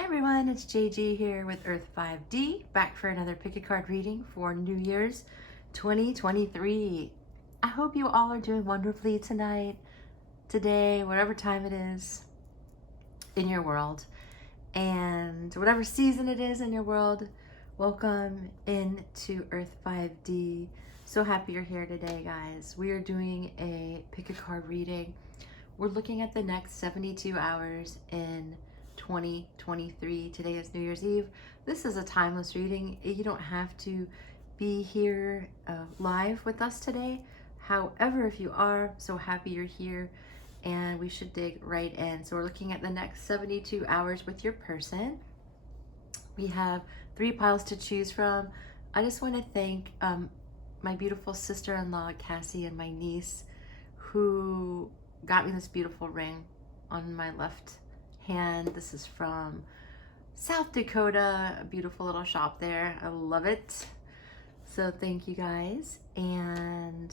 Hi everyone, it's JG here with Earth 5D, back for another pick a card reading for New Year's 2023. I hope you all are doing wonderfully tonight, today, whatever time it is in your world, and whatever season it is in your world. Welcome into Earth 5D. So happy you're here today, guys. We are doing a pick a card reading. We're looking at the next 72 hours in 2023. Today is New Year's Eve. This is a timeless reading. You don't have to be here live with us today. However, if you are, so happy you're here, and we should dig right in. So we're looking at the next 72 hours with your person. We have 3 piles to choose from. I just want to thank my beautiful sister-in-law, Cassie, and my niece, who got me this beautiful ring on my left hand. This is from South Dakota, a beautiful little shop there. I love it. So thank you guys. And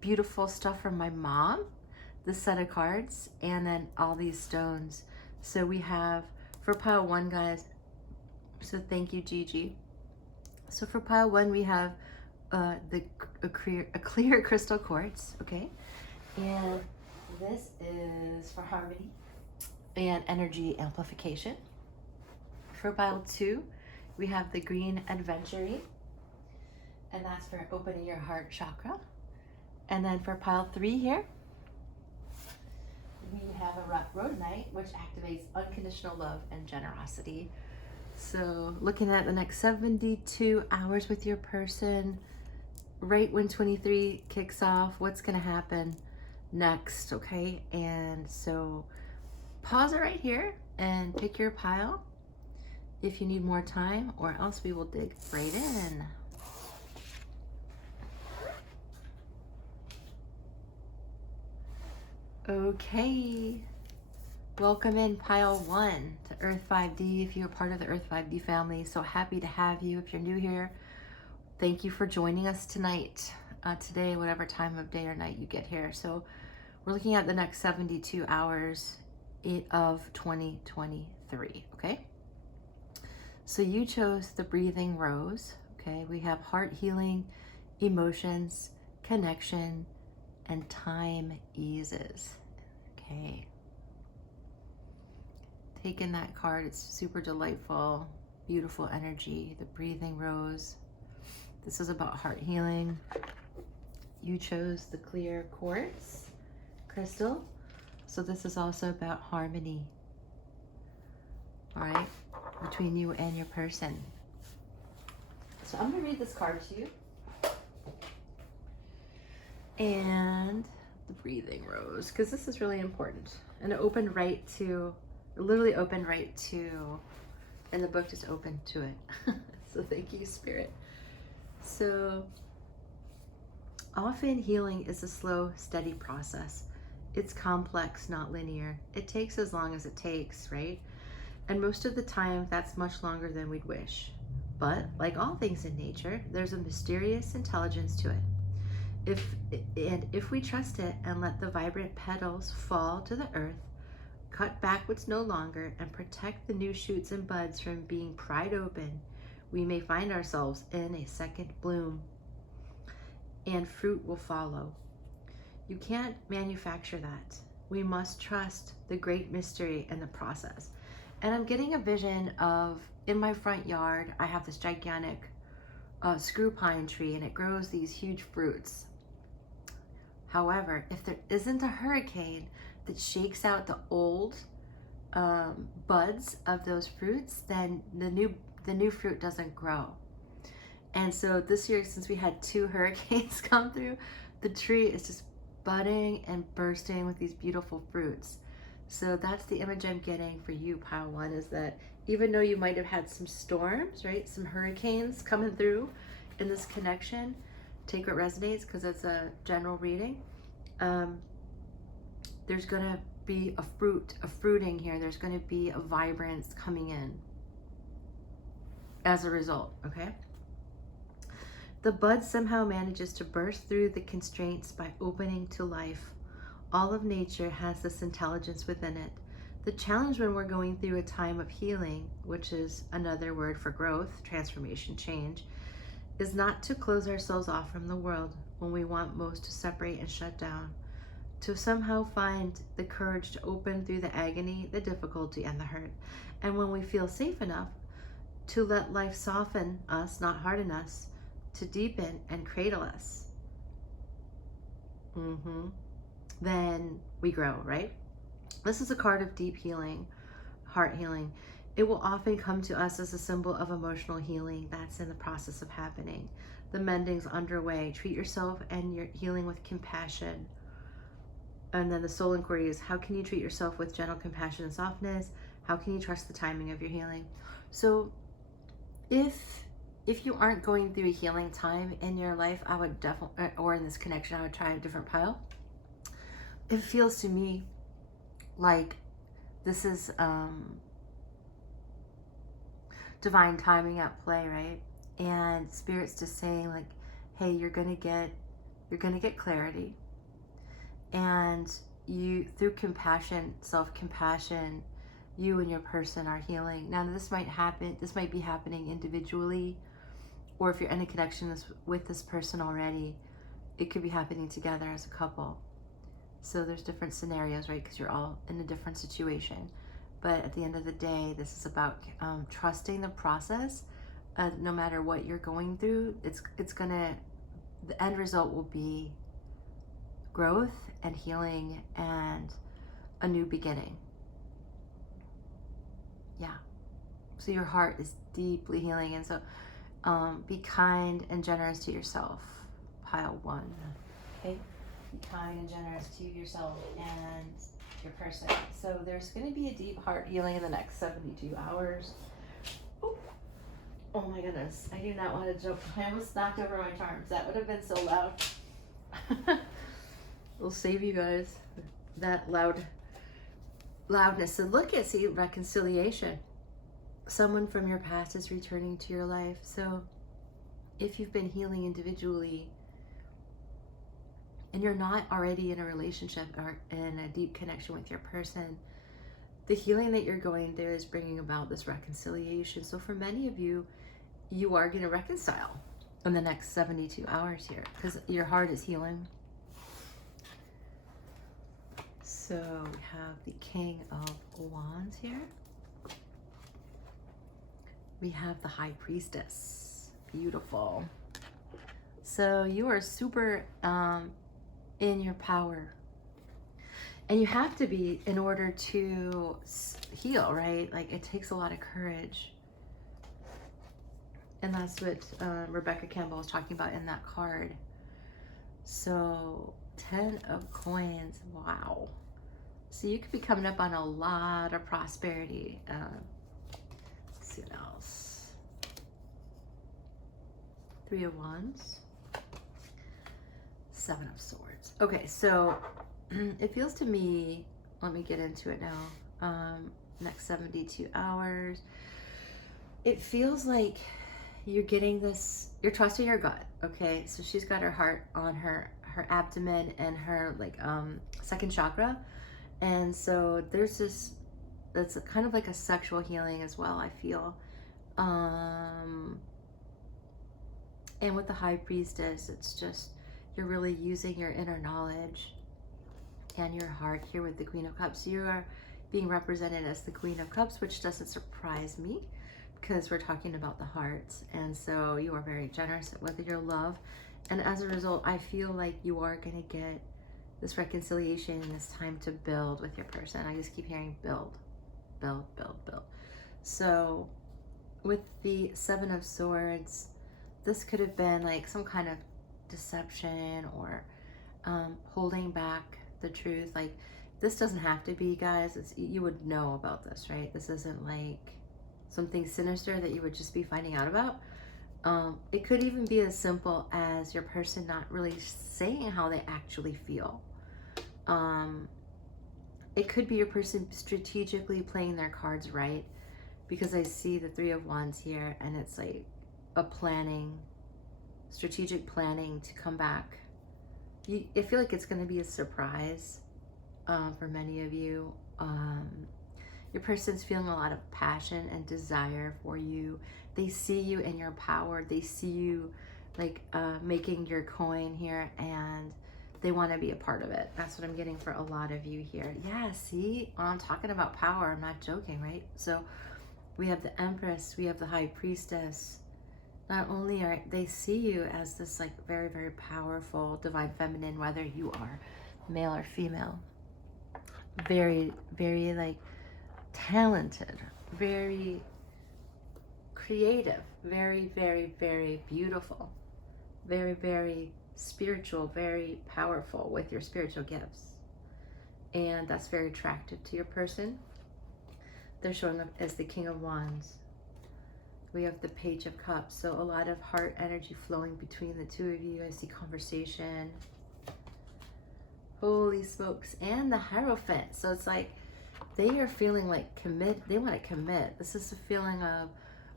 beautiful stuff from my mom, this set of cards, and then all these stones. So we have for pile 1, guys, so thank you, Gigi. So for pile 1, we have a clear crystal quartz, okay? And this is for harmony and energy amplification. For pile 2, we have the green adventure, and that's for opening your heart chakra. And then for pile 3 here, we have a rhodonite, which activates unconditional love and generosity. So looking at the next 72 hours with your person, right when 23 kicks off, what's going to happen next, okay? And so pause it right here and pick your pile if you need more time, or else we will dig right in. Okay, welcome in pile 1 to Earth 5D. If you're part of the Earth 5D family, so happy to have you. If you're new here, thank you for joining us tonight, today, whatever time of day or night you get here. So we're looking at the next 72 hours of 2023, okay? So you chose the breathing rose, okay? We have heart healing, emotions, connection, and time eases, okay? Taking that card, it's super delightful, beautiful energy, the breathing rose. This is about heart healing. You chose the clear quartz crystal, so this is also about harmony, all right, between you and your person. So I'm going to read this card to you. And the breathing rose, because this is really important. And it opened right to, literally opened right to, and the book just opened to it. So thank you, Spirit. So often healing is a slow, steady process. It's complex, not linear. It takes as long as it takes, right? And most of the time, that's much longer than we'd wish. But like all things in nature, there's a mysterious intelligence to it. If we trust it and let the vibrant petals fall to the earth, cut back what's no longer, and protect the new shoots and buds from being pried open, we may find ourselves in a second bloom, and fruit will follow. You can't manufacture that. We must trust the great mystery in the process. And I'm getting a vision of, in my front yard, I have this gigantic screw pine tree, and it grows these huge fruits. However, if there isn't a hurricane that shakes out the old buds of those fruits, then the new fruit doesn't grow. And so this year, since we had 2 hurricanes come through, the tree is just budding and bursting with these beautiful fruits. So that's the image I'm getting for you, pile 1, is that even though you might have had some storms, right, some hurricanes coming through in this connection, take what resonates, because it's a general reading. There's going to be a fruiting here. There's going to be a vibrance coming in as a result, okay? The bud somehow manages to burst through the constraints by opening to life. All of nature has this intelligence within it. The challenge when we're going through a time of healing, which is another word for growth, transformation, change, is not to close ourselves off from the world when we want most to separate and shut down, to somehow find the courage to open through the agony, the difficulty, and the hurt. And when we feel safe enough to let life soften us, not harden us, to deepen and cradle us, then we grow, right? This is a card of deep healing, heart healing. It will often come to us as a symbol of emotional healing that's in the process of happening. The mending's underway. Treat yourself and your healing with compassion. And then the soul inquiry is, how can you treat yourself with gentle compassion and softness? How can you trust the timing of your healing? So if you aren't going through a healing time in your life, I would definitely, or in this connection, I would try a different pile. It feels to me like this is divine timing at play, right? And spirit's just saying like, hey, you're gonna get clarity, and you, through compassion, self-compassion, you and your person are healing. Now this might be happening individually, or if you're in a connection with this person already, it could be happening together as a couple. So there's different scenarios, right? Because you're all in a different situation. But at the end of the day, this is about trusting the process. No matter what you're going through, the end result will be growth and healing and a new beginning. Yeah. So your heart is deeply healing. And so be kind and generous to yourself. Pile 1. Okay. Be kind and generous to yourself and your person. So there's going to be a deep heart healing in the next 72 hours. Ooh. Oh my goodness. I do not want to joke. I almost knocked over my charms. That would have been so loud. We'll save you guys that loudness. So see, reconciliation. Someone from your past is returning to your life. So if you've been healing individually and you're not already in a relationship or in a deep connection with your person, the healing that you're going through is bringing about this reconciliation. So for many of you, you are going to reconcile in the next 72 hours here because your heart is healing. So we have the King of Wands here. We have the High Priestess. Beautiful. So you are super in your power. And you have to be in order to heal, right? Like it takes a lot of courage. And that's what Rebecca Campbell was talking about in that card. So 10 of Coins. Wow. So you could be coming up on a lot of prosperity. Let's see what else. 3 of Wands. 7 of Swords. Okay, so it feels to me, let me get into it now. Next 72 hours. It feels like you're getting this, you're trusting your gut, okay? So she's got her heart on her abdomen and her like second chakra. And so there's this, that's kind of like a sexual healing as well, I feel. And with the High Priestess, it's just, you're really using your inner knowledge and your heart here with the Queen of Cups. You are being represented as the Queen of Cups, which doesn't surprise me because we're talking about the heart. And so you are very generous with your love. And as a result, I feel like you are going to get this reconciliation and this time to build with your person. I just keep hearing build, build, build, build. So with the 7 of Swords, this could have been like some kind of deception or holding back the truth. Like this doesn't have to be, guys. You would know about this, right? This isn't like something sinister that you would just be finding out about. It could even be as simple as your person not really saying how they actually feel. It could be your person strategically playing their cards right, because I see the 3 of Wands here, and it's like a planning, strategic planning to come back. I feel like it's going to be a surprise for many of you. Your person's feeling a lot of passion and desire for you. They see you in your power. They see you like making your coin here, and they want to be a part of it. That's what I'm getting for a lot of you here. Yeah, see, I'm talking about power. I'm not joking, right? So we have the Empress, we have the High Priestess. Not only are they see you as this like very, very powerful divine feminine, whether you are male or female, very, very like talented, very creative, very, very, very beautiful, very, very spiritual, very powerful with your spiritual gifts. And that's very attractive to your person. They're showing up as the King of Wands. We have the Page of Cups. So a lot of heart energy flowing between the two of you. I see conversation. Holy smokes. And the Hierophant. So it's like they are feeling like commit. They want to commit. This is a feeling of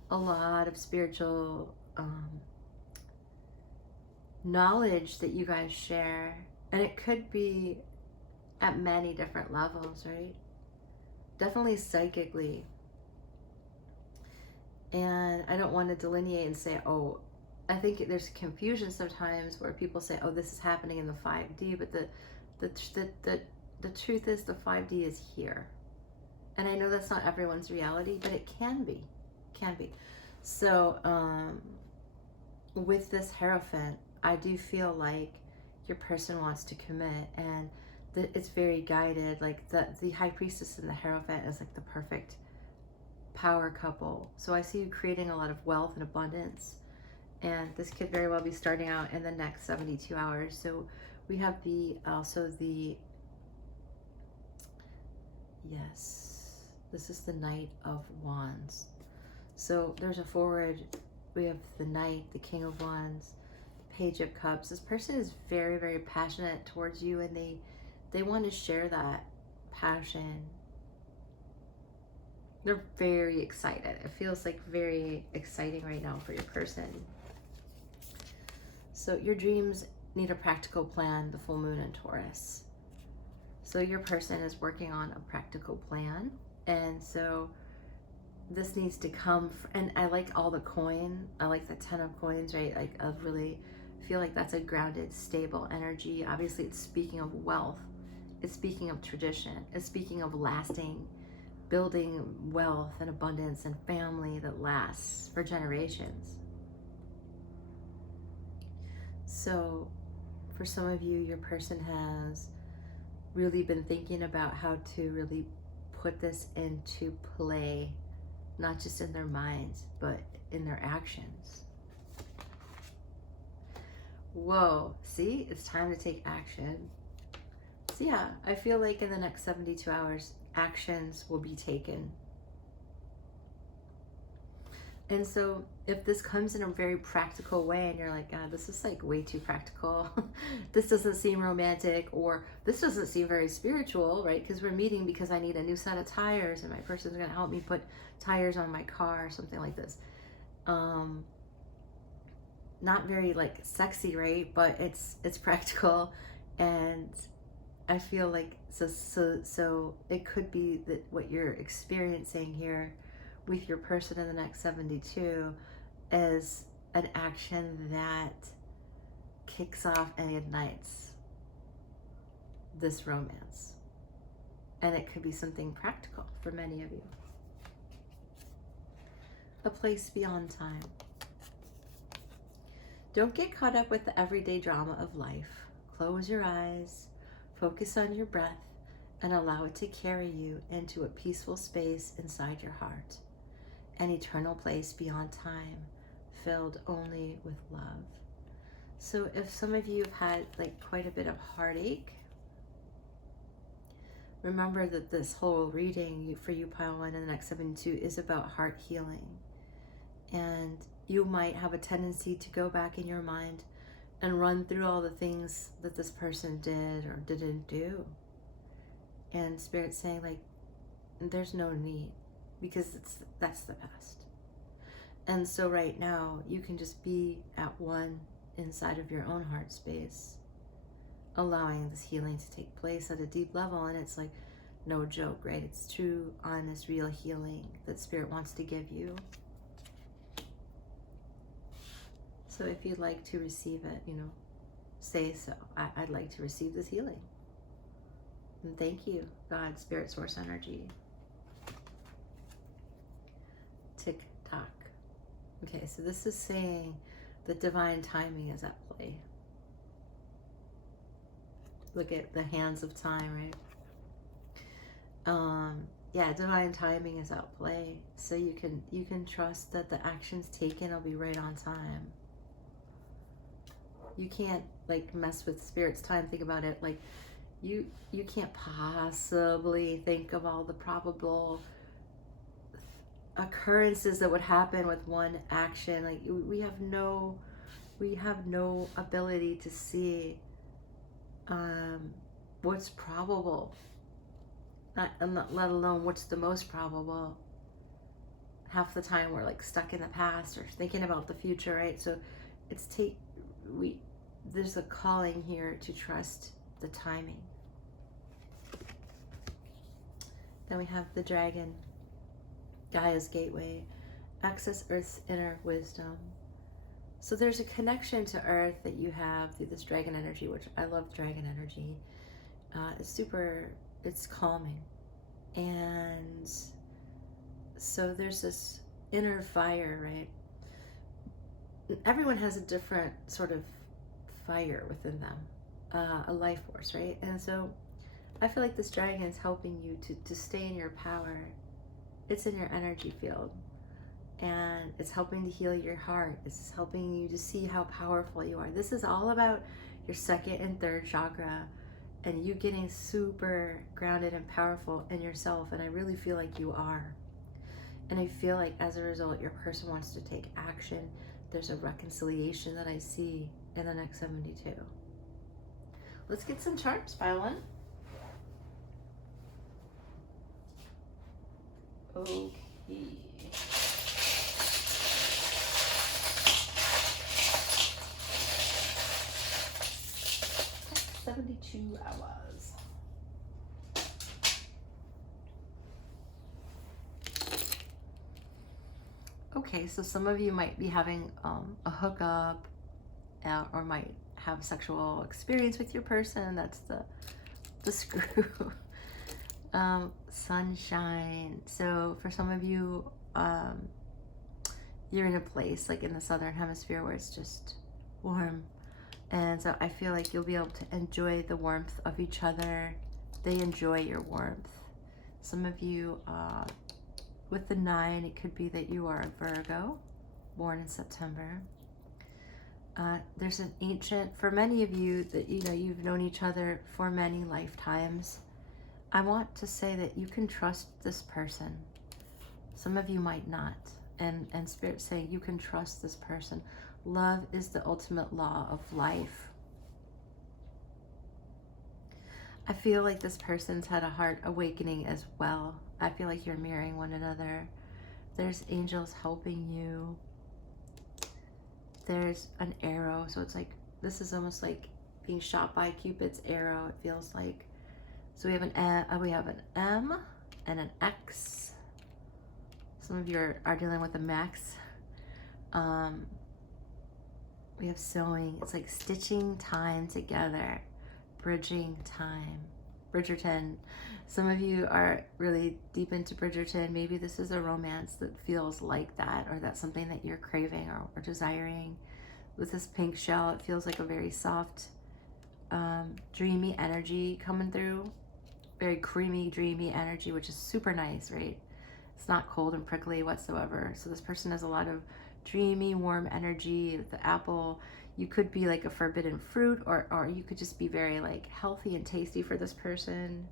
a lot of spiritual knowledge that you guys share. And it could be at many different levels, right? Definitely psychically. And I don't want to delineate and say, oh, I think there's confusion sometimes where people say, oh, this is happening in the 5D, but the truth is the 5D is here. And I know that's not everyone's reality, but it can be. So with this Hierophant, I do feel like your person wants to commit, and it's very guided. Like the High Priestess and the Hierophant is like the perfect power couple. So I see you creating a lot of wealth and abundance, and this could very well be starting out in the next 72 hours. So we have yes, this is the Knight of Wands. So there's a forward, we have the Knight, the King of Wands, Page of Cups. This person is very, very passionate towards you, and they want to share that passion. They're very excited. It feels like very exciting right now for your person. So your dreams need a practical plan, the full moon in Taurus. So your person is working on a practical plan. And so this needs to come, and I like all the coin. I like the 10 of coins, right? Like I really feel like that's a grounded, stable energy. Obviously it's speaking of wealth. It's speaking of tradition. It's speaking of lasting, building wealth and abundance and family that lasts for generations. So for some of you, your person has really been thinking about how to really put this into play, not just in their minds, but in their actions. Whoa, see, it's time to take action. So yeah, I feel like in the next 72 hours, actions will be taken. And so if this comes in a very practical way and you're like, God, this is like way too practical. This doesn't seem romantic, or this doesn't seem very spiritual, right? Because we're meeting because I need a new set of tires and my person's going to help me put tires on my car or something like this. Not very like sexy, right? But it's practical, and I feel like so it could be that what you're experiencing here with your person in the next 72 is an action that kicks off and ignites this romance. And it could be something practical for many of you. A place beyond time. Don't get caught up with the everyday drama of life. Close your eyes, focus on your breath, and allow it to carry you into a peaceful space inside your heart. An eternal place beyond time, filled only with love. So if some of you have had like quite a bit of heartache, remember that this whole reading for you, Pile 1, in the next 72 is about heart healing. And you might have a tendency to go back in your mind and run through all the things that this person did or didn't do. And Spirit's saying like, there's no need, because that's the past. And so right now you can just be at one inside of your own heart space, allowing this healing to take place at a deep level. And it's like, no joke, right? It's true, honest, real healing that Spirit wants to give you. So if you'd like to receive it, you know, say so. I'd like to receive this healing. And thank you, God, Spirit, Source, Energy. Tick tock. Okay, so this is saying that divine timing is at play. Look at the hands of time, right? Yeah, divine timing is at play. So you can trust that the actions taken will be right on time. You can't like mess with Spirit's time. Think about it. Like you can't possibly think of all the probable occurrences that would happen with one action. Like we have no ability to see what's probable, not let alone what's the most probable. Half the time we're like stuck in the past or thinking about the future, right? So it's there's a calling here to trust the timing. Then we have the dragon, Gaia's gateway, access Earth's inner wisdom. So there's a connection to Earth that you have through this dragon energy, which I love dragon energy. It's calming. And so there's this inner fire, right? Everyone has a different sort of fire within them, a life force, right? And so I feel like this dragon is helping you to stay in your power. It's in your energy field. And it's helping to heal your heart. It's helping you to see how powerful you are. This is all about your second and third chakra and you getting super grounded and powerful in yourself. And I really feel like you are. And I feel like as a result, your person wants to take action. There's a reconciliation that I see in the next 72. Let's get some charts, pile one. Okay. 72 hours. Okay, so some of you might be having a hookup or might have sexual experience with your person. That's the screw. Sunshine. So for some of you, you're in a place like in the southern hemisphere where it's just warm. And so I feel like you'll be able to enjoy the warmth of each other. They enjoy your warmth. Some of you, with the 9, it could be that you are a Virgo, born in September. There's an ancient, for many of you that, you know, you've known each other for many lifetimes. I want to say that you can trust this person. Some of you might not. And Spirit saying you can trust this person. Love is the ultimate law of life. I feel like this person's had a heart awakening as well. I feel like you're mirroring one another. There's angels helping you. There's an arrow. So it's like, this is almost like being shot by Cupid's arrow. It feels like. So we have an M and an X. Some of you are dealing with a max. We have sewing. It's like stitching time together, bridging time. Bridgerton. Some of you are really deep into Bridgerton. Maybe this is a romance that feels like that, or that's something that you're craving or desiring. With this pink shell, it feels like a very soft, dreamy energy coming through. Very creamy, dreamy energy, which is super nice, right? It's not cold and prickly whatsoever. So this person has a lot of dreamy, warm energy. The apple, you could be like a forbidden fruit, or you could just be very like healthy and tasty for this person,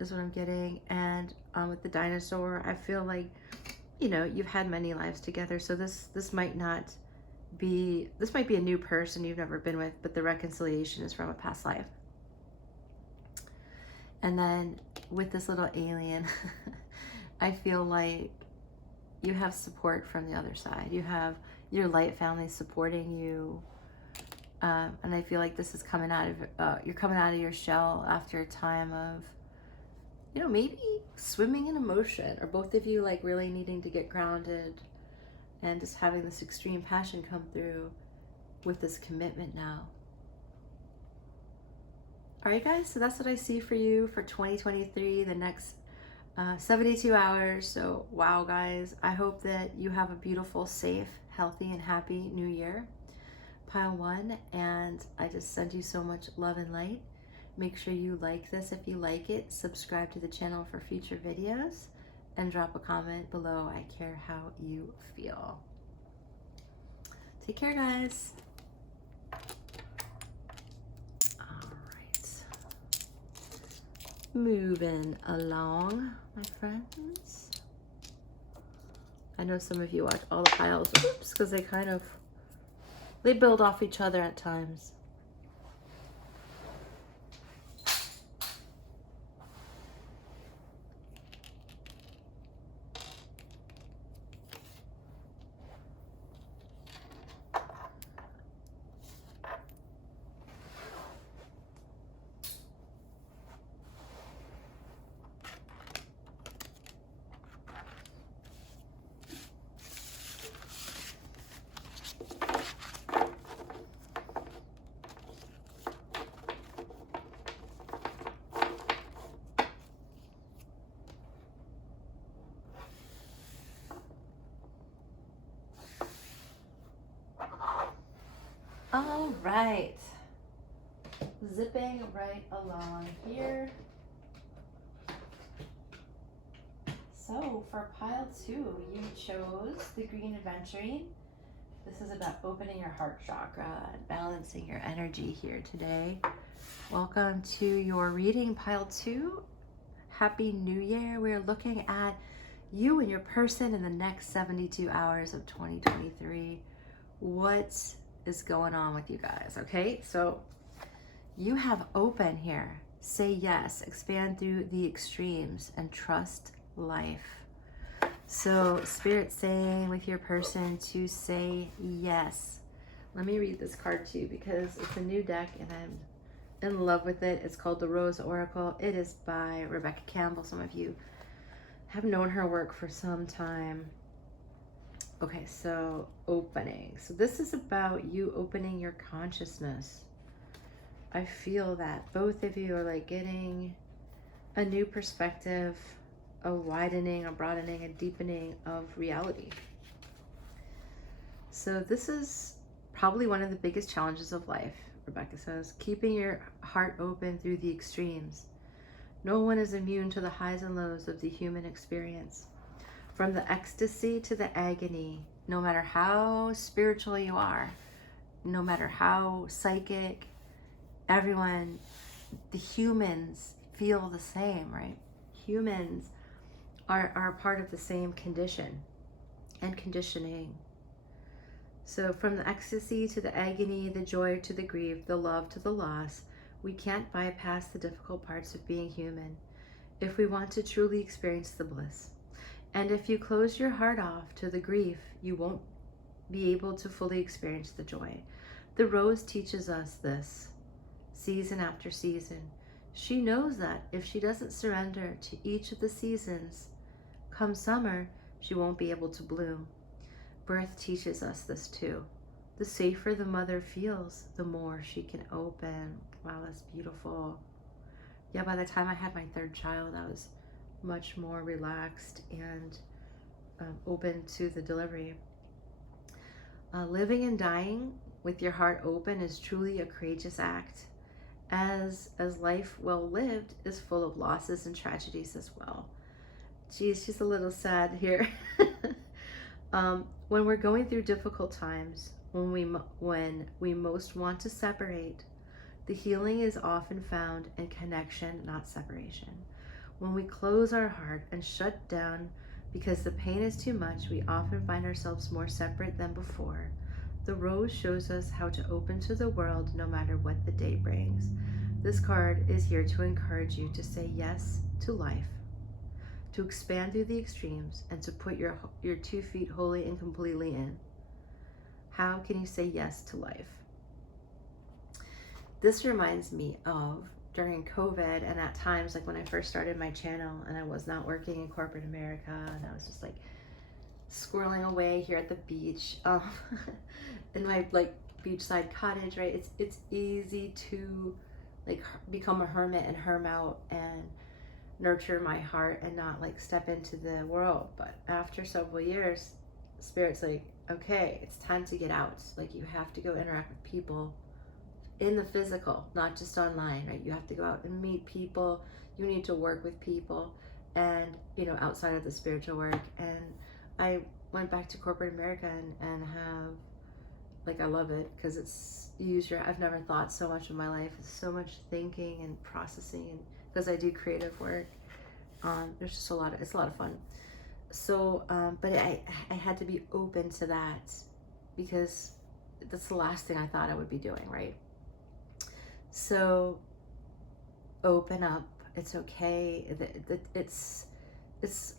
is what I'm getting. And with the dinosaur, I feel like, you know, you've had many lives together. So this might not be, this might be a new person you've never been with, but the reconciliation is from a past life. And then with this little alien, I feel like you have support from the other side. You have your light family supporting you. And I feel like this is coming out of, you're coming out of your shell after a time of you know, maybe swimming in emotion, or both of you like really needing to get grounded and just having this extreme passion come through with this commitment now. All right, guys, so that's what I see for you for 2023, the next 72 hours. So, wow, guys, I hope that you have a beautiful, safe, healthy, and happy new year. Pile 1, and I just send you so much love and light. Make sure you like this if you like it, subscribe to the channel for future videos, and drop a comment below. I care how you feel. Take care, guys. Moving along, my friends. I know some of you watch all the piles, oops, because they build off each other at times. All right, zipping right along here. So for pile 2, you chose the green adventuring. This is about opening your heart chakra and balancing your energy here today. Welcome to your reading, pile 2. Happy New Year. We're looking at you and your person in the next 72 hours of 2023. What is going on with you guys? Okay, so you have open here. Say yes, expand through the extremes, and trust life. So Spirit saying with your person to say yes. Let me read this card to you because it's a new deck and I'm in love with it. It's called the Rose Oracle. It is by Rebecca Campbell. Some of you have known her work for some time. Okay, so opening. So this is about you opening your consciousness. I feel that both of you are like getting a new perspective, a widening, a broadening, a deepening of reality. So this is probably one of the biggest challenges of life, Rebecca says, keeping your heart open through the extremes. No one is immune to the highs and lows of the human experience. From the ecstasy to the agony, no matter how spiritual you are, no matter how psychic, everyone, the humans feel the same, right? Humans are part of the same condition and conditioning. So from the ecstasy to the agony, the joy to the grief, the love to the loss, we can't bypass the difficult parts of being human if we want to truly experience the bliss. And if you close your heart off to the grief, you won't be able to fully experience the joy. The rose teaches us this season after season. She knows that if she doesn't surrender to each of the seasons, come summer, she won't be able to bloom. Birth teaches us this too. The safer the mother feels, the more she can open. Wow, that's beautiful. Yeah, by the time I had my 3rd child, I was much more relaxed and open to the delivery. Living and dying with your heart open is truly a courageous act, as life well lived is full of losses and tragedies as well. Geez, she's a little sad here. When we're going through difficult times, when we most want to separate, the healing is often found in connection, not separation. When we close our heart and shut down because the pain is too much, we often find ourselves more separate than before. The rose shows us how to open to the world no matter what the day brings. This card is here to encourage you to say yes to life, to expand through the extremes, and to put your 2 feet wholly and completely in. How can you say yes to life? This reminds me of during COVID, and at times, like when I first started my channel and I was not working in corporate America, and I was just like squirreling away here at the beach, in my like beachside cottage, right? It's easy to like become a hermit and herm out and nurture my heart and not like step into the world. But after several years, Spirit's like, okay, it's time to get out. Like, you have to go interact with people in the physical, not just online, right? You have to go out and meet people. You need to work with people, and outside of the spiritual work. And I went back to corporate America and have, like, I love it because it's I've never thought so much of my life. It's so much thinking and processing, and because I do creative work, there's just it's a lot of fun. So, but I had to be open to that because that's the last thing I thought I would be doing, right? So, open up. It's okay. It's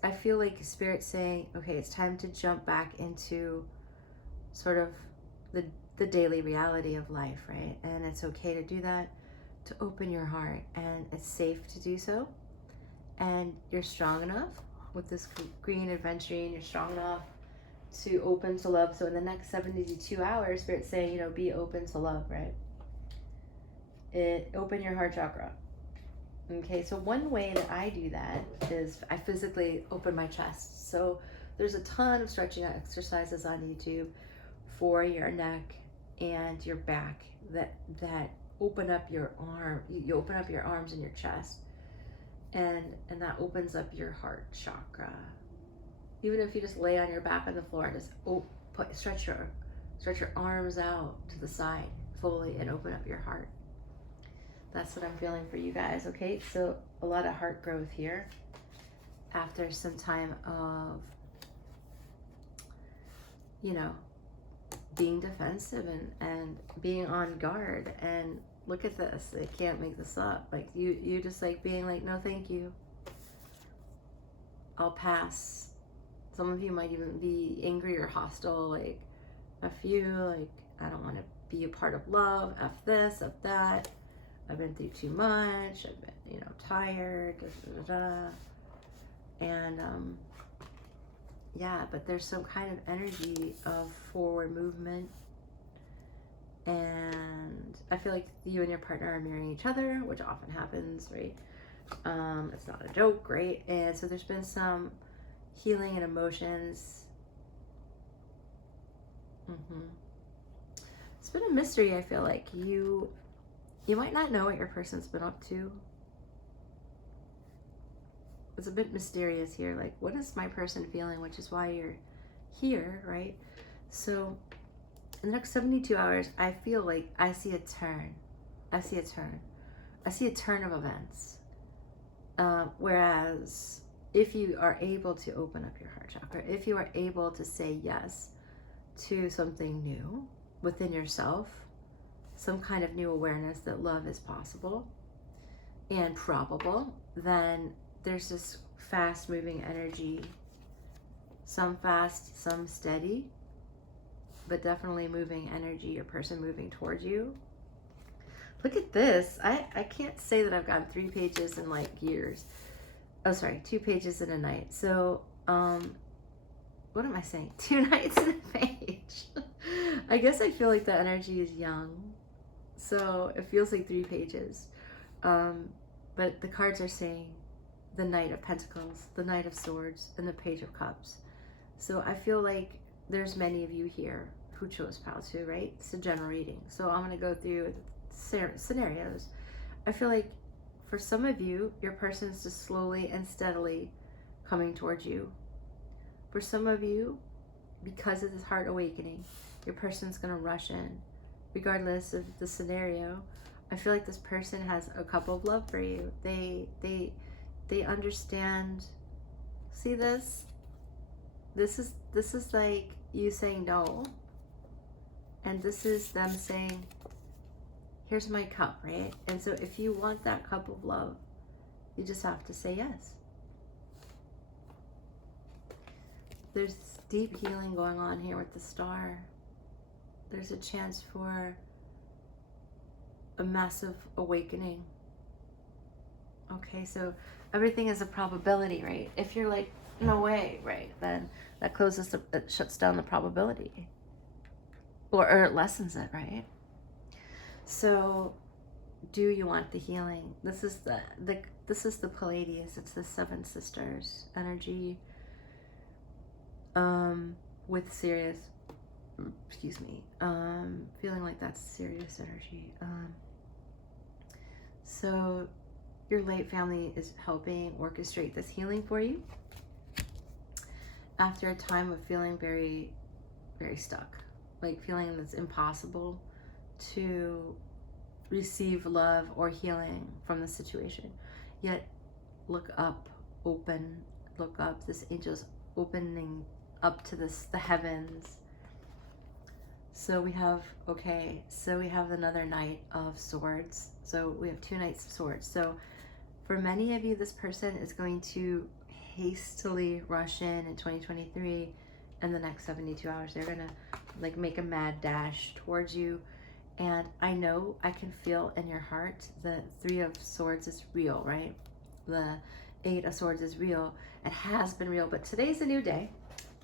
I feel like Spirit saying, okay, it's time to jump back into sort of the daily reality of life, right? And it's okay to do that, to open your heart, and it's safe to do so. And you're strong enough with this green adventuring, you're strong enough to open to love. So in the next 72 hours, Spirit's saying, be open to love, right? Open your heart chakra. Okay, so one way that I do that is I physically open my chest. So there's a ton of stretching exercises on YouTube for your neck and your back that open up your arm. You open up your arms and your chest, and that opens up your heart chakra. Even if you just lay on your back on the floor and just stretch your arms out to the side fully and open up your heart. That's what I'm feeling for you guys. Okay, so a lot of heart growth here after some time of being defensive and being on guard. And look at this, they can't make this up. Like you just like being like, no thank you, I'll pass. Some of you might even be angry or hostile, like F you, like I don't want to be a part of love, F this, F that, I've been through too much, I've been tired, and yeah, but there's some kind of energy of forward movement, and I feel like you and your partner are mirroring each other, which often happens, right? It's not a joke, right? And so there's been some healing and emotions. It's been a mystery. I feel like you might not know what your person's been up to. It's a bit mysterious here, like what is my person feeling, which is why you're here, right? So in the next 72 hours, I feel like I see a turn of events, whereas if you are able to open up your heart chakra, if you are able to say yes to something new within yourself, some kind of new awareness that love is possible and probable, then there's this fast moving energy, some fast, some steady, but definitely moving energy, your person moving towards you. Look at this. I can't say that I've gotten 3 pages in like years. Oh, sorry, 2 pages in a night. So, what am I saying? 2 nights in a page. I guess I feel like the energy is young. So it feels like 3 pages. But the cards are saying the Knight of Pentacles, the Knight of Swords, and the Page of Cups. So I feel like there's many of you here who chose Pile 2, right? It's a general reading. So I'm going to go through scenarios. I feel like for some of you, your person's just slowly and steadily coming towards you. For some of you, because of this heart awakening, your person's going to rush in. Regardless of the scenario, I feel like this person has a cup of love for you. They understand. See this? This is like you saying no, and this is them saying, here's my cup, right? And so if you want that cup of love, you just have to say yes. There's deep healing going on here with the star. There's a chance for a massive awakening Okay, so everything is a probability, right? If you're like, no way, right, then that it shuts down the probability, or it lessens it, right? So, do you want the healing? This is the Palladius. It's the Seven Sisters energy. With serious, excuse me. Feeling like that's serious energy. So your late family is helping orchestrate this healing for you after a time of feeling very, very stuck, like feeling it's impossible to receive love or healing from the situation. Yet look up, look up. This angel's opening up to the heavens. So we have, okay, so we have another Knight of Swords. So we have 2 Knights of Swords. So for many of you, this person is going to hastily rush in 2023 and the next 72 hours. They're going to like make a mad dash towards you. And I know, I can feel in your heart, the 3 of Swords is real, right? The 8 of Swords is real. It has been real, but today's a new day.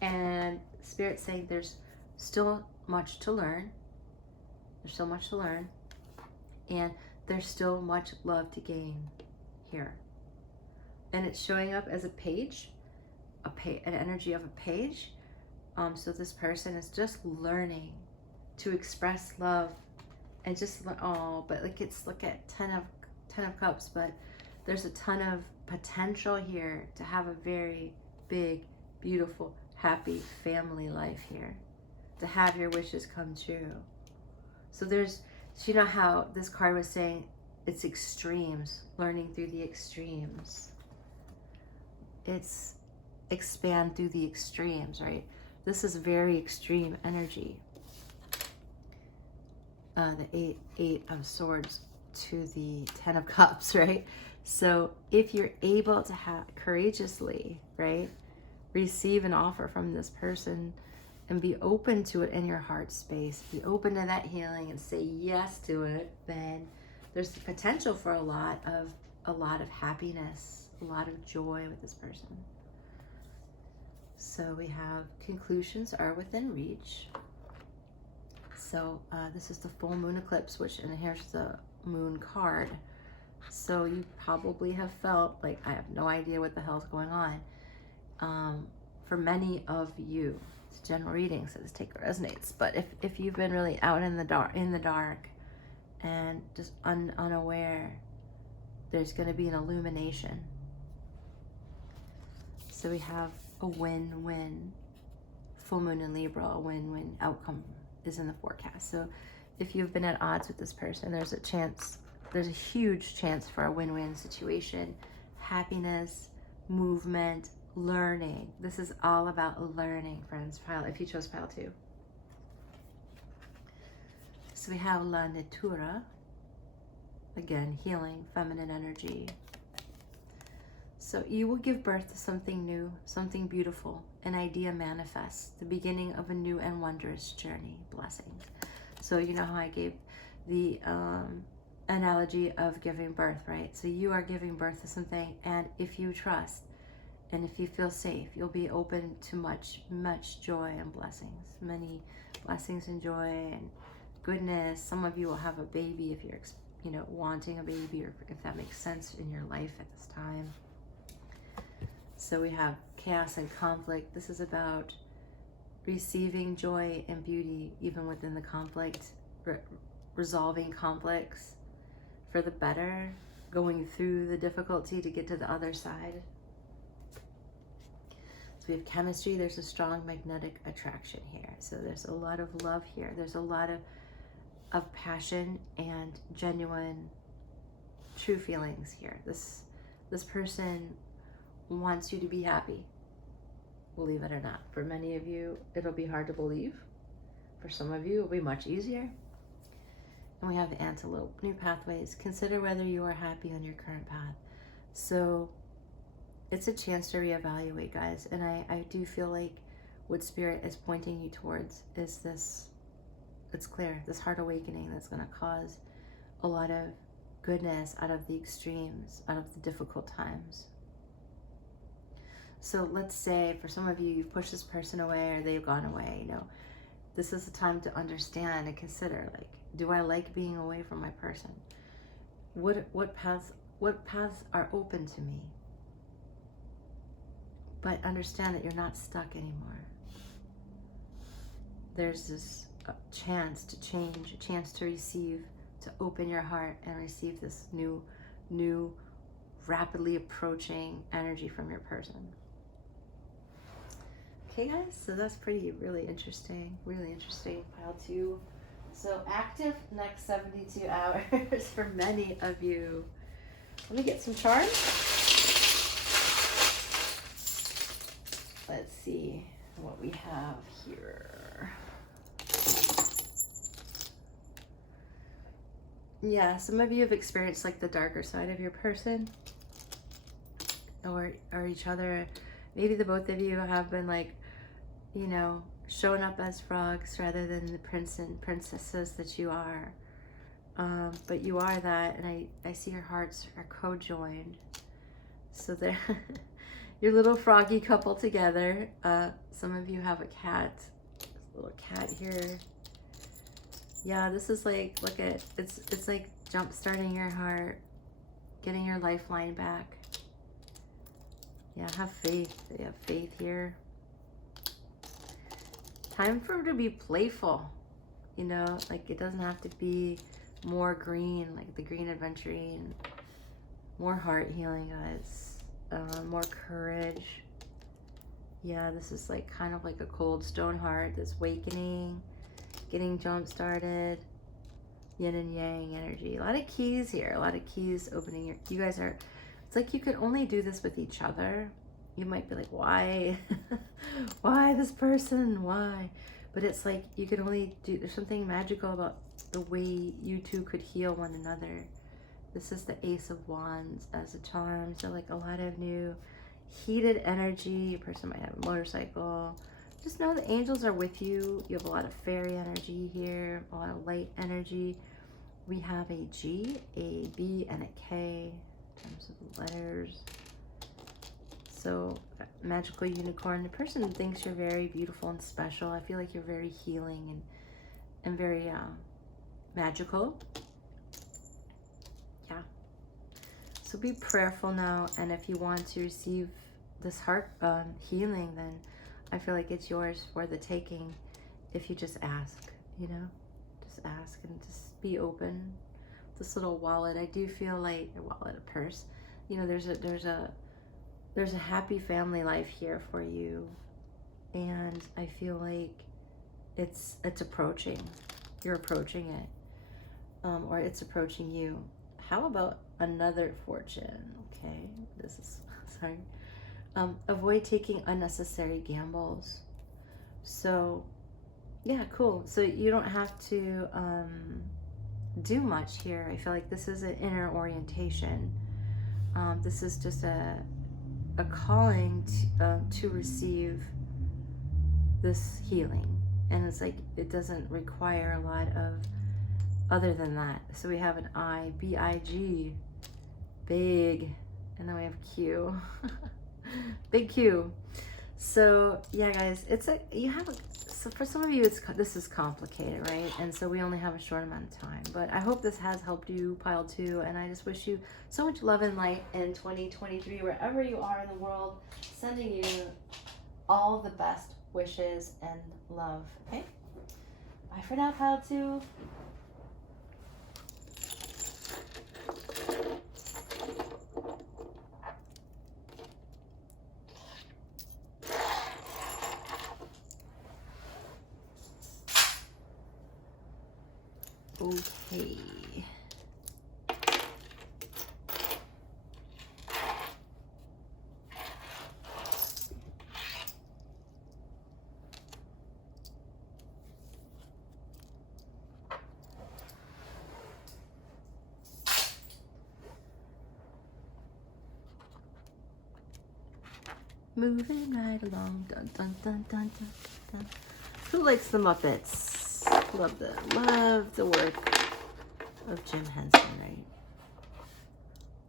And Spirit's saying there's still much to learn. There's so much to learn. And there's still much love to gain here. And it's showing up as a page, an energy of a page. So this person is just learning to express love and just, but like it's, look at 10 of Cups, but there's a ton of potential here to have a very big, beautiful, happy family life here, to have your wishes come true. So you know how this card was saying it's extremes, learning through the extremes. It's expand through the extremes, right? This is very extreme energy. The 8 of Swords to the 10 of Cups, right? So if you're able to courageously, right, receive an offer from this person and be open to it in your heart space, be open to that healing and say yes to it, then there's the potential for a lot of happiness, a lot of joy with this person. So we have conclusions are within reach. So this is the full moon eclipse, and here's the moon card. So you probably have felt like, I have no idea what the hell's going on. For many of you, it's general reading, so this take what resonates. But if you've been really out in the dark and just unaware, there's going to be an illumination. So we have a win-win. Full moon in Libra, a win-win outcome is in the forecast. So if you've been at odds with this person, there's a huge chance for a win-win situation. Happiness, movement, learning. This is all about learning, friends. Pile, if you chose pile 2. So we have La Natura. Again, healing, feminine energy. So you will give birth to something new, something beautiful. An idea manifests, the beginning of a new and wondrous journey. Blessings. So you know how I gave the analogy of giving birth, right? So you are giving birth to something, and if you trust and if you feel safe, you'll be open to much, much joy and blessings. Many blessings and joy and goodness. Some of you will have a baby if you're, wanting a baby, or if that makes sense in your life at this time. So we have chaos and conflict. This is about receiving joy and beauty even within the conflict, resolving conflicts for the better, going through the difficulty to get to the other side. So we have chemistry. There's a strong magnetic attraction here. So there's a lot of love here. There's a lot of passion and genuine, true feelings here. This person wants you to be happy, believe it or not. For many of you, it'll be hard to believe. For some of you, it'll be much easier. And we have the antelope, new pathways. Consider whether you are happy on your current path. So it's a chance to reevaluate, guys. And I do feel like what Spirit is pointing you towards is this, it's clear, this heart awakening that's going to cause a lot of goodness out of the extremes, out of the difficult times. So let's say for some of you, you've pushed this person away or they've gone away, you know, this is the time to understand and consider, like, do I like being away from my person? What paths are open to me? But understand that you're not stuck anymore. There's this chance to change, a chance to receive, to open your heart and receive this new, rapidly approaching energy from your person. Okay, guys, so that's really interesting, pile 2. So active next 72 hours for many of you. Let me get some charms. Let's see what we have here. Yeah, some of you have experienced like the darker side of your person or each other. Maybe the both of you have been like, you know, showing up as frogs rather than the prince and princesses that you are. But you are that, and I see your hearts are co-joined. So they're your little froggy couple together. Some of you have a cat, a little cat here. Yeah, this is like, look at, it's like jump starting your heart, getting your lifeline back. Yeah, have faith. They have faith here. Time for her to be playful, you know, like it doesn't have to be more green, like the green adventuring, more heart healing, guys, more courage. Yeah, this is like kind of like a cold stone heart that's awakening, getting jump started, yin and yang energy. A lot of keys here, a lot of keys opening. You guys are, it's like you could only do this with each other. You might be like, why? Why this person? Why? But it's like you could only do, there's something magical about the way you two could heal one another. This is the Ace of Wands as a charm. So like a lot of new heated energy. A person might have a motorcycle. Just know the angels are with you. You have a lot of fairy energy here, a lot of light energy. We have a G, a B, and a K in terms of the letters. So magical unicorn, the person thinks you're very beautiful and special. I feel like you're very healing and very magical. Yeah. So be prayerful now, and if you want to receive this heart healing, then I feel like it's yours for the taking if you just ask, you know, just ask and just be open. This little wallet, I do feel like a wallet, a purse, you know, there's a happy family life here for you, and I feel like it's approaching. You're approaching it, or it's approaching you. How about another fortune? Okay, this is sorry. Avoid taking unnecessary gambles. So, yeah, cool. So you don't have to do much here. I feel like this is an inner orientation. This is just a calling to receive this healing, and it's like it doesn't require a lot of other than that. So we have an I, B-I-G, big, and then we have Q, big Q. So yeah, guys, it's a so for some of you this is complicated, right? And so we only have a short amount of time, but I hope this has helped you, pile 2, and I just wish you so much love and light in 2023 wherever you are in the world. Sending you all the best wishes and love. Okay, bye for now, pile 2. Okay. Moving right along. Dun, dun, dun, dun, dun, dun. Who likes the Muppets? Love the work of Jim Henson, right?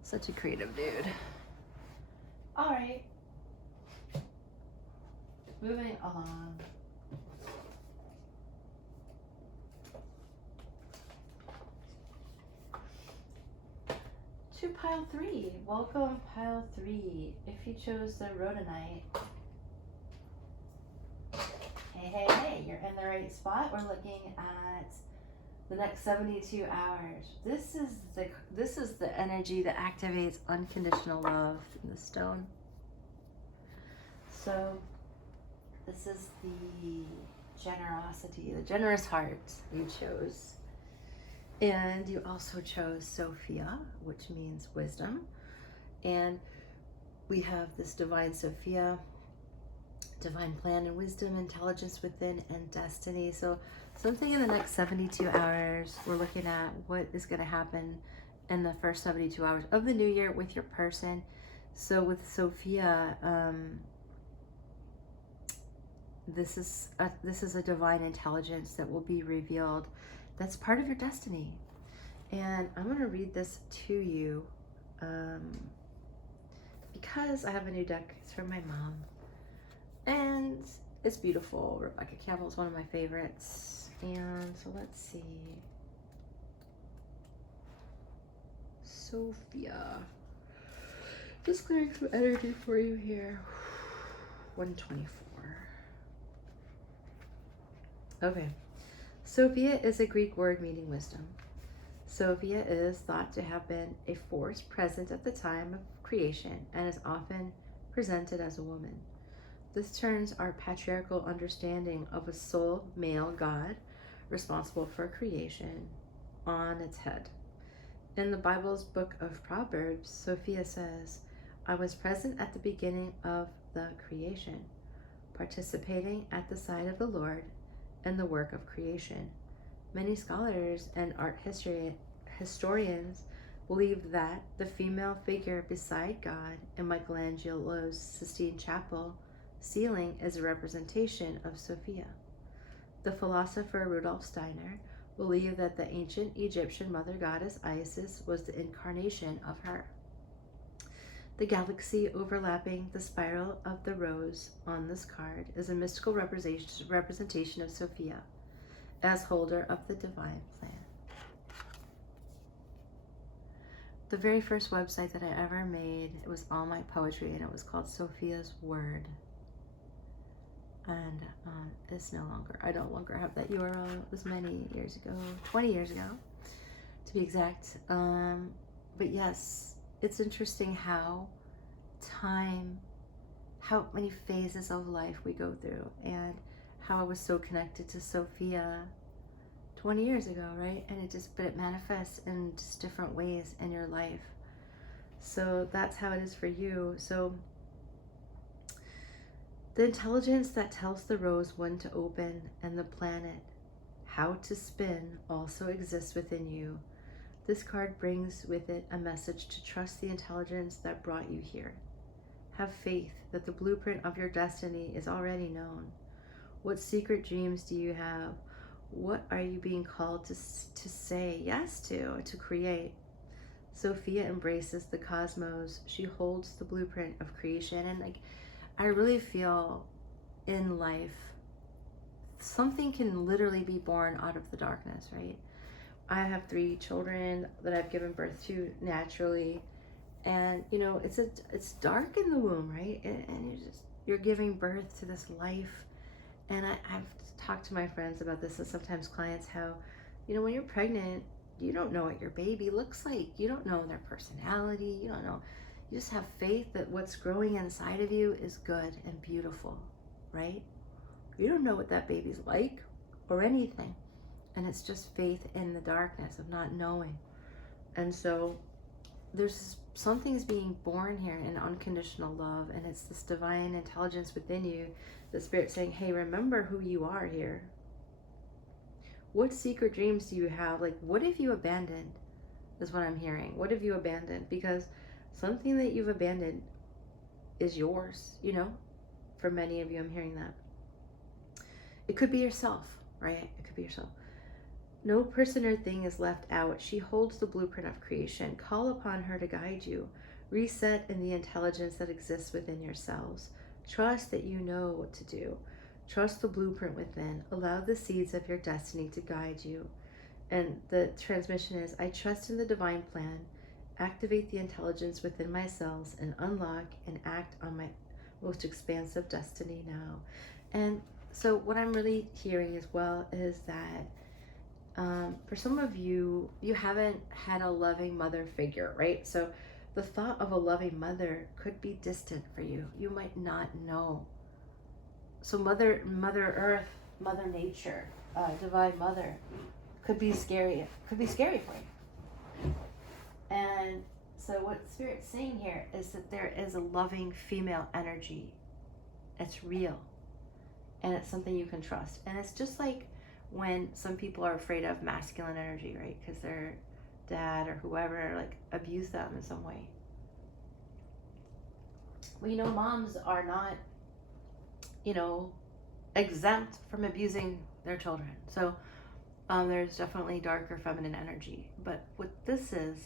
Such a creative dude. All right. Moving along. To pile 3. Welcome, pile 3. If you chose the rhodonite, hey, you're in the right spot. We're looking at the next 72 hours. This is the energy that activates unconditional love in the stone. So this is the generosity, the generous heart you chose. And you also chose Sophia, which means wisdom. And we have this divine Sophia, divine plan and wisdom, intelligence within, and destiny. So something in the next 72 hours, we're looking at what is going to happen in the first 72 hours of the new year with your person. So with Sophia, this is a divine intelligence that will be revealed. That's part of your destiny. And I'm going to read this to you because I have a new deck. It's from my mom. And it's beautiful. Rebecca Campbell is one of my favorites. And so let's see. Sophia. Just clearing some energy for you here. 124. Okay. Sophia is a Greek word meaning wisdom. Sophia is thought to have been a force present at the time of creation and is often presented as a woman. This turns our patriarchal understanding of a sole male god responsible for creation on its head. In the Bible's book of Proverbs, Sophia says, "I was present at the beginning of the creation, participating at the side of the Lord and the work of creation." Many scholars and art historians believe that the female figure beside God in Michelangelo's Sistine Chapel ceiling is a representation of Sophia. The philosopher Rudolf Steiner believed that the ancient Egyptian mother goddess Isis was the incarnation of her. The galaxy overlapping the spiral of the rose on this card is a mystical representation of Sophia as holder of the divine plan. The very first website that I ever made, it was all my poetry, and it was called Sophia's Word. And it's no longer, I no longer have that URL. It was many years ago, 20 years ago to be exact. But yes, it's interesting how many phases of life we go through, and how I was so connected to Sophia 20 years ago, right? And but it manifests in just different ways in your life. So that's how it is for you. So the intelligence that tells the rose when to open and the planet how to spin also exists within you. This card brings with it a message to trust the intelligence that brought you here. Have faith that the blueprint of your destiny is already known. What secret dreams do you have? What are you being called to say yes to create? Sophia embraces the cosmos. She holds the blueprint of creation. And I really feel in life, something can literally be born out of the darkness, right? I have 3 children that I've given birth to naturally. And, it's dark in the womb, right? And you're giving birth to this life. And I've talked to my friends about this, and sometimes clients, how, when you're pregnant, you don't know what your baby looks like. You don't know their personality. You don't know. You just have faith that what's growing inside of you is good and beautiful, right? You don't know what that baby's like or anything. And it's just faith in the darkness of not knowing. And so something's being born here in unconditional love, and it's this divine intelligence within you, the spirit saying, hey, remember who you are here. What secret dreams do you have? What have you abandoned is what I'm hearing. What have you abandoned? Because something that you've abandoned is yours, for many of you, I'm hearing that. It could be yourself, right? It could be yourself. No person or thing is left out. She holds the blueprint of creation. Call upon her to guide you. Reset in the intelligence that exists within yourselves. Trust that you know what to do. Trust the blueprint within. Allow the seeds of your destiny to guide you. And the transmission is, I trust in the divine plan. Activate the intelligence within my cells and unlock and act on my most expansive destiny now. And so what I'm really hearing as well is that for some of you, you haven't had a loving mother figure, right? So the thought of a loving mother could be distant for you. You might not know. So Mother Earth, Mother Nature, Divine Mother could be scary. Could be scary for you. And so what Spirit's saying here is that there is a loving female energy. It's real. And it's something you can trust. And it's just like when some people are afraid of masculine energy, right? Because their dad or whoever like abused them in some way. Well, you know, moms are not, you know, exempt from abusing their children. So there's definitely darker feminine energy. But what this is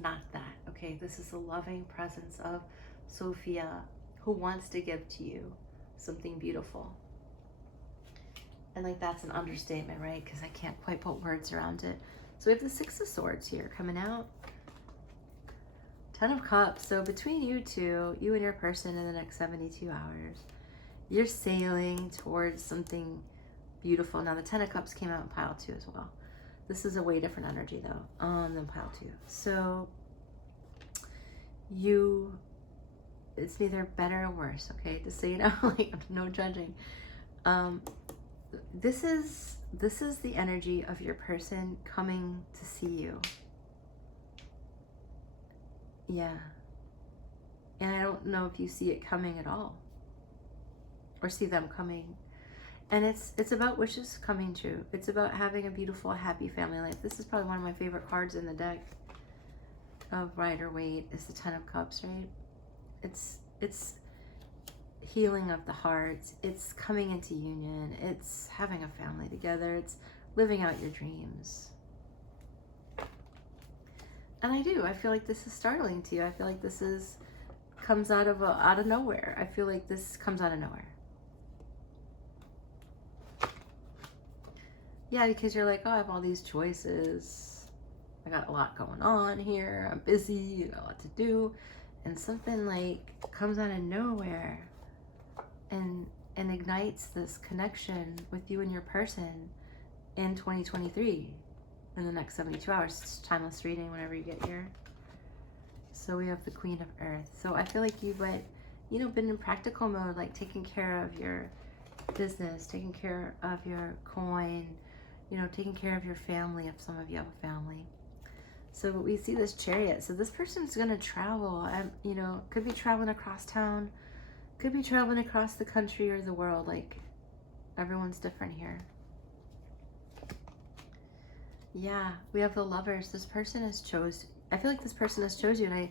not that, okay? This is a loving presence of Sophia who wants to give to you something beautiful. And like that's an understatement, right? Because I can't quite put words around it. So we have the Six of Swords here coming out. 10 of Cups. So between you two, you and your person in the next 72 hours, you're sailing towards something beautiful. Now the 10 of Cups came out in pile 2 as well. This is a way different energy though than pile 2. So it's neither better or worse, okay? Just so you know, like no judging. This is the energy of your person coming to see you. Yeah. And I don't know if you see it coming at all or see them coming. And it's about wishes coming true. It's about having a beautiful, happy family life. This is probably one of my favorite cards in the deck of Rider-Waite is the 10 of Cups, right? It's healing of the heart. It's coming into union. It's having a family together. It's living out your dreams. And I feel like this is startling to you. I feel like this comes out of nowhere. I feel like this comes out of nowhere. Yeah, because you're like, oh, I have all these choices. I got a lot going on here. I'm busy. I got a lot to do. And something like comes out of nowhere and ignites this connection with you and your person in 2023 in the next 72 hours. It's timeless reading whenever you get here. So we have the Queen of Earth. So I feel like you've been in practical mode, like taking care of your business, taking care of your coin, taking care of your family if some of you have a family. So we see this Chariot. So this person's going to travel, could be traveling across town, could be traveling across the country or the world. Like everyone's different here. Yeah, we have the Lovers. This person I feel like this person has chose you. And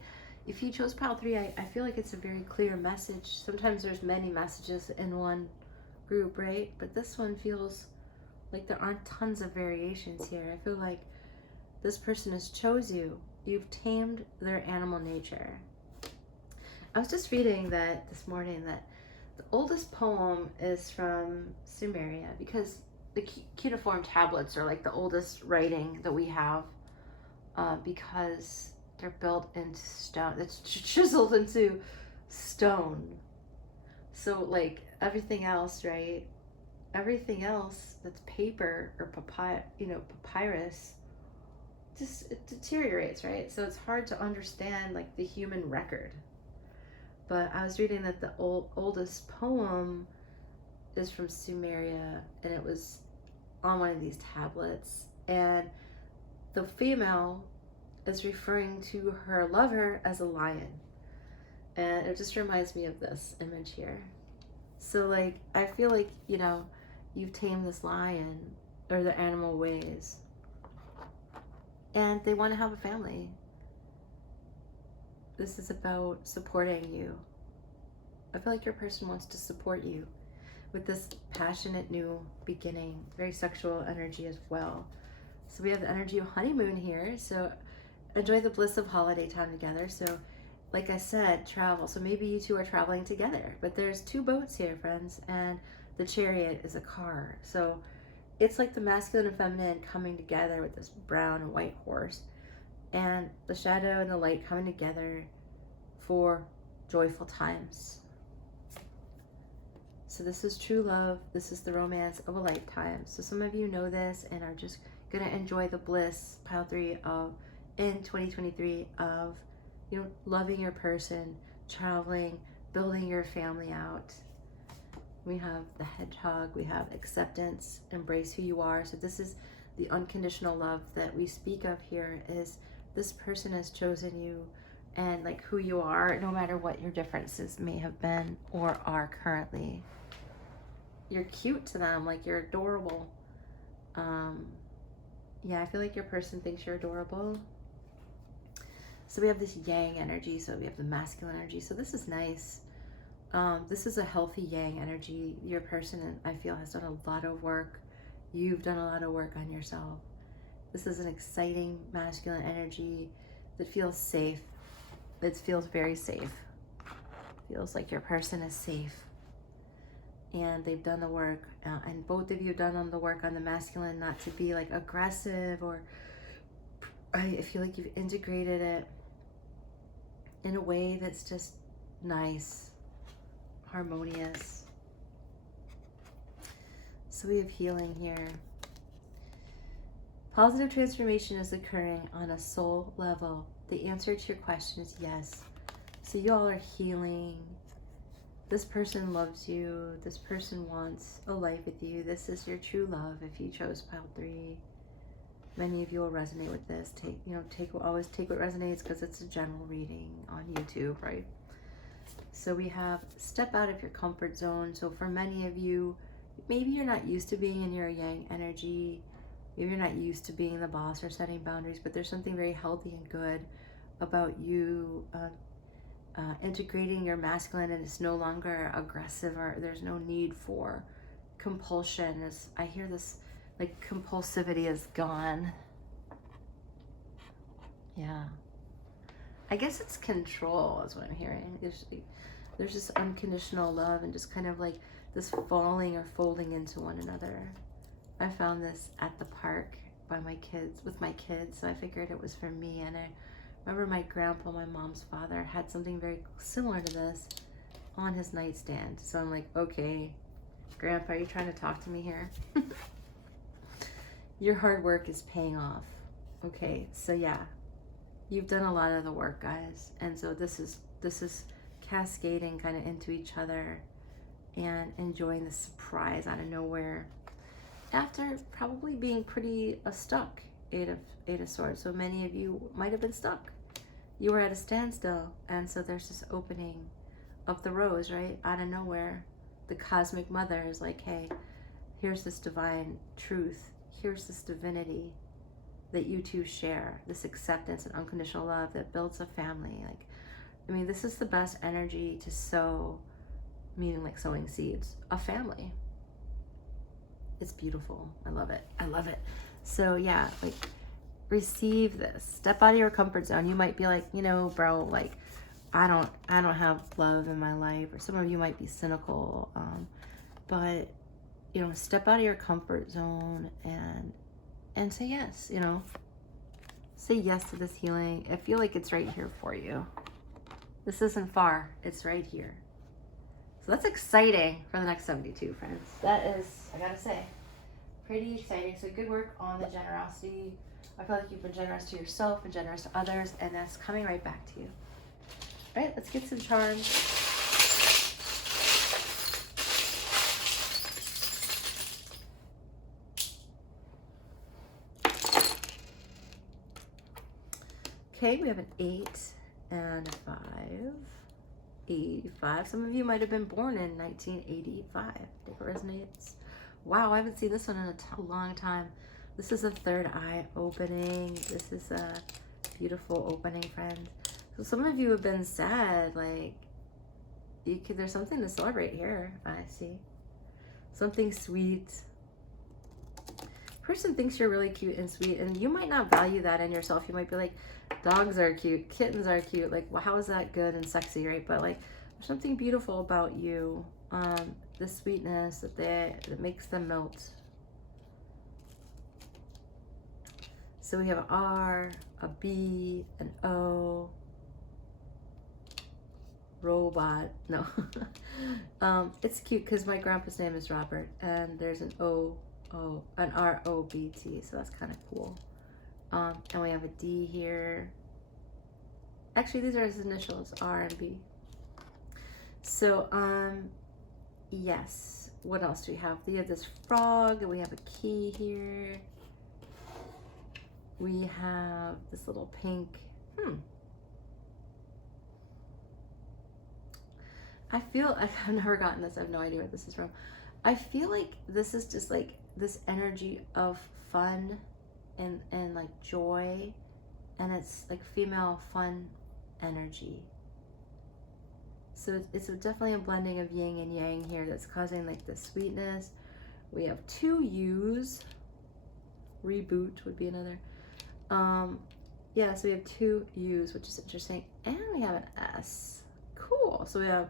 if you chose pile 3, I feel like it's a very clear message. Sometimes there's many messages in one group, right? But this one feels like there aren't tons of variations here. I feel like this person has chose you. You've tamed their animal nature. I was just reading that this morning that the oldest poem is from Sumeria, because the cuneiform tablets are like the oldest writing that we have, because they're built into stone. It's chiseled into stone. So like everything else, right? Everything else that's paper or papyrus, it deteriorates, right? So it's hard to understand like the human record. But I was reading that the oldest poem is from Sumeria, and it was on one of these tablets, and the female is referring to her lover as a lion, and it just reminds me of this image here. So like I feel like you've tamed this lion or the animal ways, and they want to have a family. This is about supporting you. I feel like your person wants to support you with this passionate new beginning, very sexual energy as well. So we have the energy of honeymoon here. So enjoy the bliss of holiday time together. So like I said, travel. So maybe you two are traveling together, but there's two boats here, friends, and the chariot is a car. So it's like the masculine and feminine coming together with this brown and white horse, and the shadow and the light coming together for joyful times. So this is true love. This is the romance of a lifetime. So some of you know this and are just going to enjoy the bliss, pile 3, of in 2023 of, you know, loving your person, traveling, building your family out. We have the hedgehog, we have acceptance, embrace who you are. So this is the unconditional love that we speak of here, is this person has chosen you and like who you are, no matter what your differences may have been or are currently. You're cute to them, like you're adorable. Yeah, I feel like your person thinks you're adorable. So we have this yang energy, so we have the masculine energy. So this is nice. This is a healthy yang energy. Your person, I feel, has done a lot of work. You've done a lot of work on yourself. This is an exciting masculine energy that feels safe. It feels very safe. Feels like your person is safe. And they've done the work. And both of you have done the work on the masculine, not to be like aggressive, or I feel like you've integrated it in a way that's just nice, harmonious. So we have healing here. Positive transformation is occurring on a soul level. The answer to your question is yes. So you all are healing. This person loves you. This person wants a life with you. This is your true love if you chose pile 3. Many of you will resonate with this. Always take what resonates, because it's a general reading on YouTube, right? So we have step out of your comfort zone. So for many of you, maybe you're not used to being in your yang energy. Maybe you're not used to being the boss or setting boundaries, but there's something very healthy and good about you integrating your masculine, and it's no longer aggressive, or there's no need for compulsion. I hear this, like, compulsivity is gone. Yeah. I guess it's control is what I'm hearing. There's this unconditional love and just kind of like this falling or folding into one another. I found this at the park with my kids, so I figured it was for me. And I remember my grandpa, my mom's father, had something very similar to this on his nightstand. So I'm like, okay, Grandpa, are you trying to talk to me here? Your hard work is paying off. Okay, so yeah, you've done a lot of the work, guys. And so this is cascading kind of into each other and enjoying the surprise out of nowhere after probably being pretty stuck. Eight of Swords. So many of you might have been stuck. You were at a standstill, and so there's this opening of the rose, right? Out of nowhere, the cosmic mother is like, hey, here's this divine truth. Here's this divinity that you two share, this acceptance and unconditional love that builds a family. Like, I mean, this is the best energy to sow, meaning like sowing seeds, a family. It's beautiful. I love it. I love it. So yeah, like, receive this. Step out of your comfort zone. You might be like, bro, like, I don't have love in my life, or some of you might be cynical, but step out of your comfort zone and say yes. Say yes to this healing. I feel like it's right here for you. This isn't far. It's right here. So that's exciting for the next 72, friends. That is, I gotta say, pretty exciting. So good work on the generosity. I feel like you've been generous to yourself and generous to others, and that's coming right back to you. All right, let's get some charms. Okay, we have an 8 and a 5. 85. Some of you might have been born in 1985. If it resonates. Wow, I haven't seen this one in a long time. This is a third eye opening. This is a beautiful opening, friends. So some of you have been sad. Like, there's something to celebrate here. I see. Something sweet. person thinks you're really cute and sweet, and you might not value that in yourself. You might be like, dogs are cute, kittens are cute, like, well, how is that good and sexy, right? But like, there's something beautiful about you, the sweetness that makes them melt. So we have an R, a B, an O, robot. No. It's cute because my grandpa's name is Robert, and there's an an R-O-B-T, so that's kind of cool. And we have a D here. Actually, these are his initials, R and B. So, yes. What else do we have? We have this frog, and we have a key here. We have this little pink. I feel, I've never gotten this. I have no idea where this is from. I feel like this is just like this energy of fun and like joy. And it's like female fun energy. So it's definitely a blending of yin and yang here that's causing like the sweetness. We have 2 U's. Reboot would be another. Yeah, so we have 2 U's, which is interesting. And we have an S. Cool. So we have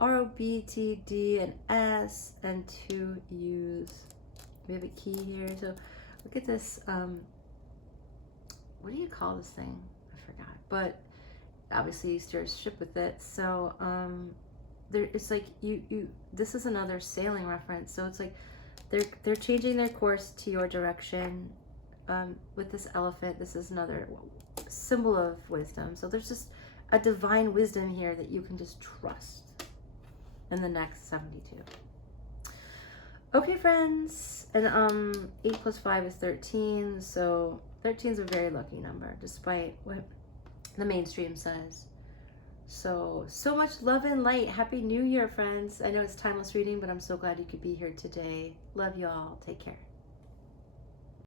R-O-B-T-D and S and 2 U's. We have a key here. So look at this. What do you call this thing? I forgot. But obviously you steer a ship with it. So it's like this is another sailing reference. So it's like they're changing their course to your direction. With this elephant, this is another symbol of wisdom. So there's just a divine wisdom here that you can just trust in the next 72. Okay, friends, and 8 plus 5 is 13, so 13 is a very lucky number, despite what the mainstream says. So much love and light. Happy New Year, friends. I know it's timeless reading, but I'm so glad you could be here today. Love y'all. Take care.